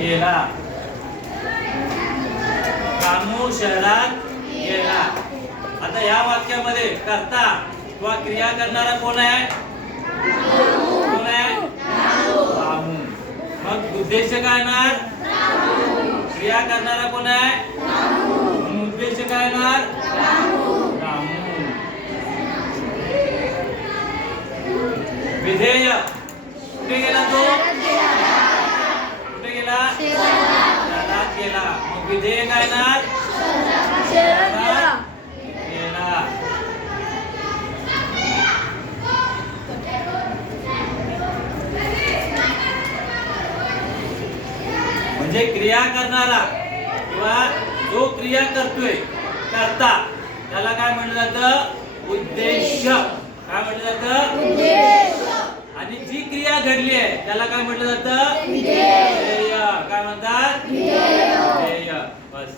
गेला. रामू शहरात गेला. आता या वाक्यामध्ये कर्ता किंवा क्रिया करणारा कोण आहे? कोण आहे? रामू. मग उद्देश काय येणार? क्रिया करणारा कोण आहे? रामू. उद्देश काय येणार? रामू. विधेय कुठे गेला तो? कुठे गेला? शहरात गेला. मग विधेय काय येणार? गेला. म्हणजे क्रिया करणारा किंवा जो क्रिया करतोय कर्ता त्याला काय म्हटलं जातं? उद्देश. काय म्हटलं जातं? आणि जी क्रिया घडली आहे त्याला काय म्हटलं जातं? विधेय. काय म्हणतात? विधेय. बस.